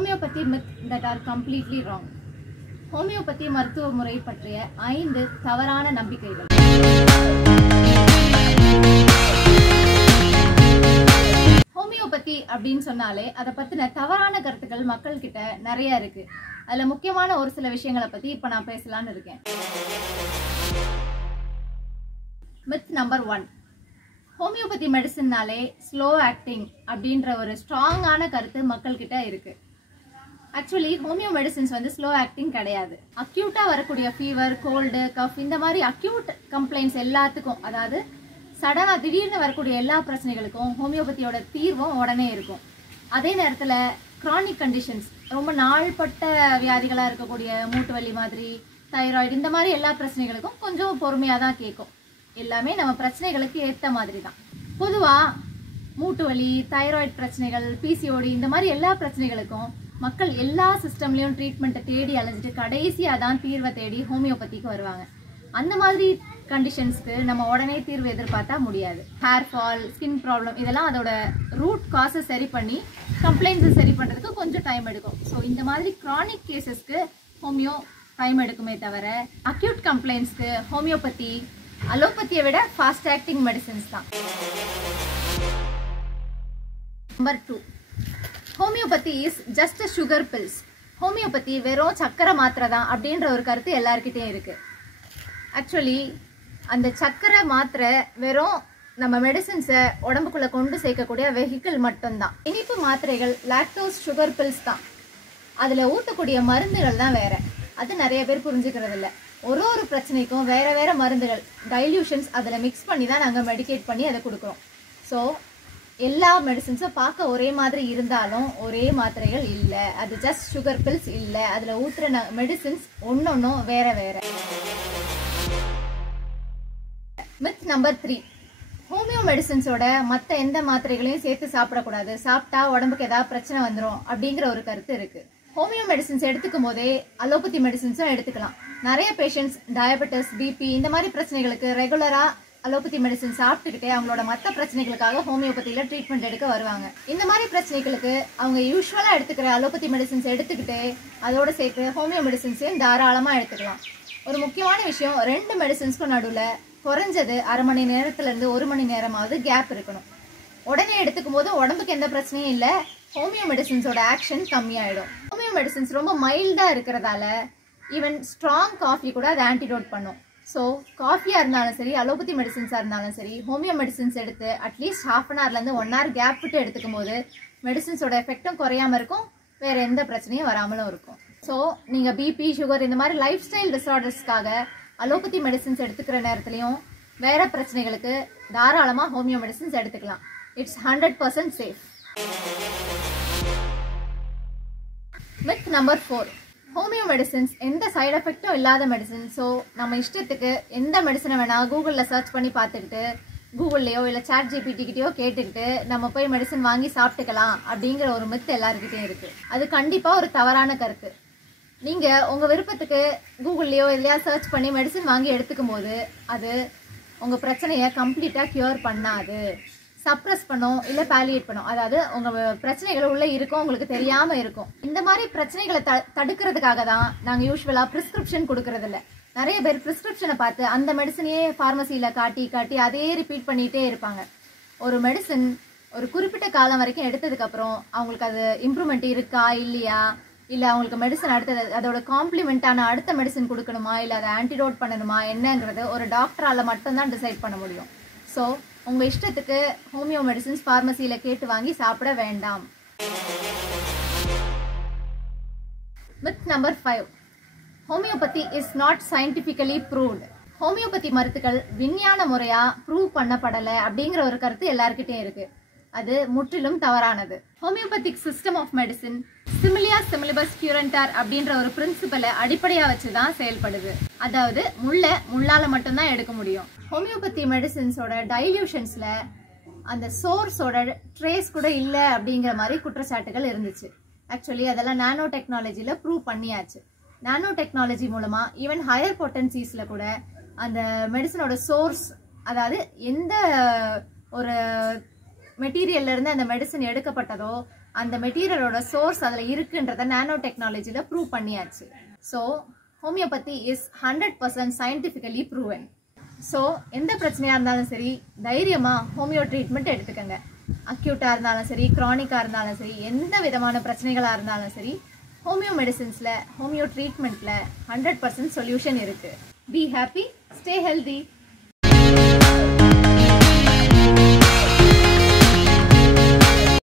Homeopathy myth that are completely wrong. Homeopathy மருத்துவ முறை பற்றிய 5 தவறான நம்பிக்கைகள். ஹோமியோபதி அப்படின்னு சொன்னாலே அதை பத்தின தவறான கருத்துக்கள் மக்கள் கிட்ட நிறைய இருக்கு. அதுல முக்கியமான ஒரு சில விஷயங்களை பத்தி இப்ப நான் பேசலாம்னு இருக்கேன். மித் நம்பர் 1, ஹோமியோபதி மெடிசின்னாலே ஸ்லோ ஆக்டிங் அப்படின்ற ஒரு ஸ்ட்ராங்கான கருத்து மக்கள் கிட்ட இருக்கு. ஆக்சுவலி ஹோமியோ மெடிசின்ஸ் வந்து ஸ்லோ ஆக்டிங் கிடையாது. அக்யூட்டா வரக்கூடிய ஃபீவர், கோல்டு, கஃப் இந்த மாதிரி அக்யூட் கம்ப்ளைண்ட்ஸ் எல்லாத்துக்கும், அதாவது சடனா திடீர்னு வரக்கூடிய எல்லா பிரச்சனைகளுக்கும் ஹோமியோபதியோட தீர்வும் உடனே இருக்கும். அதே நேரத்தில் கிரானிக் கண்டிஷன்ஸ், ரொம்ப நாள்பட்ட வியாதிகளாக இருக்கக்கூடிய மூட்டு வலி மாதிரி, தைராய்டு, இந்த மாதிரி எல்லா பிரச்சனைகளுக்கும் கொஞ்சம் பொறுமையாக தான் கேட்கும். எல்லாமே நம்ம பிரச்சனைகளுக்கு ஏற்ற மாதிரி தான். பொதுவாக மூட்டு வலி, தைராய்டு பிரச்சனைகள், பிசிஓடி இந்த மாதிரி எல்லா பிரச்சனைகளுக்கும் மக்கள் எல்லா சிஸ்டம்லயும் ட்ரீட்மெண்ட்டை தேடி அலைஞ்சிட்டு கடைசியாக தான் தீர்வை தேடி ஹோமியோபதிக்கு வருவாங்க. அந்த மாதிரி கண்டிஷன்ஸ்க்கு நம்ம உடனே தீர்வு எதிர்பார்த்தா முடியாது. ஹேர் ஃபால், ஸ்கின் ப்ராப்ளம், இதெல்லாம் அதோட ரூட் காஸை சரி பண்ணி கம்ப்ளைண்ட்ஸை சரி பண்ணுறதுக்கு கொஞ்சம் டைம் எடுக்கும். ஸோ இந்த மாதிரி க்ரானிக் கேசஸ்க்கு ஹோமியோ டைம் எடுக்குமே தவிர, அக்யூட் கம்ப்ளைண்ட்ஸ்க்கு ஹோமியோபதி அலோபதியை விட ஃபாஸ்ட் ஆக்டிங் மெடிசின்ஸ் தான். Number 2, homeopathy is just sugar pills. Homeopathy வெறும் சக்கரை மாத்திரை தான் அப்படின்ற ஒரு கருத்து எல்லாருக்கிட்டையும் இருக்கு. ஆக்சுவலி அந்த சக்கரை மாத்திரை வெறும் நம்ம மெடிசின்ஸை உடம்புக்குள்ள கொண்டு சேர்க்கக்கூடிய வெஹிக்கிள் மட்டும்தான். இனிப்பு மாத்திரைகள் லாக்டோஸ் சுகர் பில்ஸ் தான். அதில் ஊற்றக்கூடிய மருந்துகள் தான் வேற. அது நிறைய பேர் புரிஞ்சுக்கிறது இல்லை. ஒரு பிரச்சனைக்கும் வேற வேற மருந்துகள், டைல்யூஷன்ஸ் அதில் மிக்ஸ் பண்ணி தான் நாங்கள் மெடிக்கேட் பண்ணி அதை கொடுக்குறோம். ஸோ எல்லா மெடிசின்ஸும் பார்க்க ஒரே மாதிரி இருந்தாலும் ஒரே மாத்திரைகள் இல்லை. அது ஜஸ்ட் சுகர் பில்ஸ் இல்லை. அதில் ஊற்றுற மெடிசின்ஸ் ஒன்னொன்னும் வேற வேற. மித் நம்பர் 3, ஹோமியோ மெடிசின்ஸோட மற்ற எந்த மாத்திரைகளையும் சேர்த்து சாப்பிடக்கூடாது, சாப்பிட்டா உடம்புக்கு ஏதாவது பிரச்சனை வந்துடும் அப்படிங்கிற ஒரு கருத்து இருக்கு. ஹோமியோ மெடிசின்ஸ் எடுத்துக்கும் போதே அலோபதி மெடிசின்ஸும் எடுத்துக்கலாம். நிறைய பேஷண்ட்ஸ் டயபெட்டிஸ், பிபி இந்த மாதிரி பிரச்சனைகளுக்கு ரெகுலரா அலோபதி மெடிசின் சாப்பிட்டுக்கிட்டே அவங்களோட மற்ற பிரச்சனைகளுக்காக ஹோமியோபதியில் ட்ரீட்மெண்ட் எடுக்க வருவாங்க. இந்த மாதிரி பிரச்சனைகளுக்கு அவங்க யூஸ்வலாக எடுத்துக்கிற அலோபதி மெடிசின்ஸ் எடுத்துக்கிட்டு அதோட சேர்த்து ஹோமியோ மெடிசின்ஸையும் தாராளமாக எடுத்துக்கலாம். ஒரு முக்கியமான விஷயம், 2 மெடிசின்ஸ்க்கும் நடுவில் குறைஞ்சது அரை மணி நேரத்துலேருந்து 1 மணி நேரமாவது கேப் இருக்கணும். உடனே எடுத்துக்கும் போது உடம்புக்கு எந்த பிரச்சனையும் இல்லை, ஹோமியோ மெடிசின்ஸோட ஆக்ஷன் கம்மியாயிடும். ஹோமியோ மெடிசின்ஸ் ரொம்ப மைல்டாக இருக்கிறதால ஈவன் ஸ்ட்ராங் காஃபி கூட அது ஆன்டிடோட் பண்ணும். ஸோ காஃபியாக இருந்தாலும் சரி, அலோபதி மெடிசின்ஸாக இருந்தாலும் சரி, ஹோமியோ மெடிசின்ஸ் எடுத்து அட்லீஸ்ட் ½ அன் ஹவர்லேருந்து 1 hour கேப் விட்டு எடுத்துக்கும் போது மெடிசின்ஸோட எஃபெக்டும் குறையாமல் இருக்கும், வேறு எந்த பிரச்சனையும் வராமலும் இருக்கும். ஸோ நீங்கள் பிபி, சுகர் இந்த மாதிரி லைஃப் ஸ்டைல் டிஸார்டர்ஸ்க்காக அலோபதி மெடிசின்ஸ் எடுத்துக்கிற நேரத்துலையும் வேறு பிரச்சனைகளுக்கு தாராளமாக ஹோமியோ மெடிசின்ஸ் எடுத்துக்கலாம். It's 100% safe. Myth number 4, homeo medicines எந்த சைடு எஃபெக்டும் இல்லாத மெடிசின். ஸோ நம்ம இஷ்டத்துக்கு எந்த மெடிசனை வேணால் கூகுளில் சர்ச் பண்ணி பார்த்துக்கிட்டு, கூகுள்லையோ இல்லை சாட் ஜிபிடிக்கிட்டையோ கேட்டுக்கிட்டு நம்ம போய் மெடிசன் வாங்கி சாப்பிட்டுக்கலாம் அப்படிங்கிற ஒரு மித்து எல்லாருக்கிட்டையும் இருக்குது. அது கண்டிப்பாக ஒரு தவறான கருத்து. நீங்கள் உங்கள் விருப்பத்துக்கு கூகுள்லையோ இல்லையா சர்ச் பண்ணி மெடிசன் வாங்கி எடுத்துக்கும் போது அது உங்கள் பிரச்சனையை கம்ப்ளீட்டாக க்யூர் பண்ணாது, சப்ரஸ் பண்ணும், இல்லை பாலியேட் பண்ணும். அதாவது உங்கள் பிரச்சனைகள் உள்ளே இருக்கும், உங்களுக்கு தெரியாமல் இருக்கும். இந்த மாதிரி பிரச்சனைகளை தடுக்கிறதுக்காக தான் நாங்கள் யூஸ்வலாக ப்ரிஸ்கிரிப்ஷன் கொடுக்கறதில்ல. நிறைய பேர் ப்ரிஸ்கிரிப்ஷனை பார்த்து அந்த மெடிசனையே ஃபார்மசியில் காட்டி அதே ரிப்பீட் பண்ணிகிட்டே இருப்பாங்க. ஒரு மெடிசன் ஒரு குறிப்பிட்ட காலம் வரைக்கும் எடுத்ததுக்கப்புறம் அவங்களுக்கு அது இம்ப்ரூவ்மெண்ட் இருக்கா இல்லையா, இல்லை அவங்களுக்கு மெடிசன் அடுத்தது அதோட காம்ப்ளிமெண்ட்டான அடுத்த மெடிசன் கொடுக்கணுமா, இல்லை அதை ஆன்டிடோட் பண்ணணுமா என்னங்கிறது ஒரு டாக்டரால் மட்டும்தான் டிசைட் பண்ண முடியும். ஸோ உங்கள் இஷ்டத்துக்கு ஹோமியோ மெடிசின்ஸ் ஃபார்மசியில் கேட்டு வாங்கி சாப்பிட வேண்டாம். Myth number 5, homeopathy is not scientifically proved. Homeopathy மருத்துக்கள் விஞ்ஞான முறையாக ப்ரூவ் பண்ணப்படலை அப்படிங்கிற ஒரு கருத்து எல்லாருக்கிட்டையும் இருக்கு. அது முற்றிலும் தவறானது. ஹோமியோபதிக் சிஸ்டம் ஆஃப் மெடிசின் சிமிலியா சிமிலிபஸ் கியூரண்டார் அப்படின்ற ஒரு பிரின்சிபலை அடிப்படையாக வச்சு தான் செயல்படுது. அதாவது முள்ளால மட்டும்தான் எடுக்க முடியும். ஹோமியோபதி மெடிசின்ஸோட டைல்யூஷன்ஸ்ல அந்த சோர்ஸோட ட்ரேஸ் கூட இல்லை அப்படிங்கிற மாதிரி குற்றச்சாட்டுகள் இருந்துச்சு. ஆக்சுவலி அதெல்லாம் நானோ டெக்னாலஜியில் ப்ரூவ் பண்ணியாச்சு. நானோ டெக்னாலஜி மூலமா ஈவன் ஹையர் பொட்டன்சிஸ்ல கூட அந்த மெடிசனோட சோர்ஸ், அதாவது எந்த ஒரு மெட்டீரியல்ல இருந்து அந்த மெடிசன் எடுக்கப்பட்டதோ அந்த மெட்டீரியலோட சோர்ஸ் அதில் இருக்குன்றத நானோ டெக்னாலஜியில் ப்ரூவ் பண்ணியாச்சு. So homeopathy is 100% scientifically proven. So எந்த பிரச்சனையாக இருந்தாலும் சரி தைரியமாக ஹோமியோ ட்ரீட்மெண்ட் எடுத்துக்கோங்க. அக்யூட்டாக இருந்தாலும் சரி, க்ரானிக்காக இருந்தாலும் சரி, எந்த விதமான பிரச்சனைகளாக இருந்தாலும் சரி, ஹோமியோ மெடிசின்ஸில், ஹோமியோ ட்ரீட்மெண்ட்டில் 100% சொல்யூஷன் இருக்குது. Be happy, stay healthy.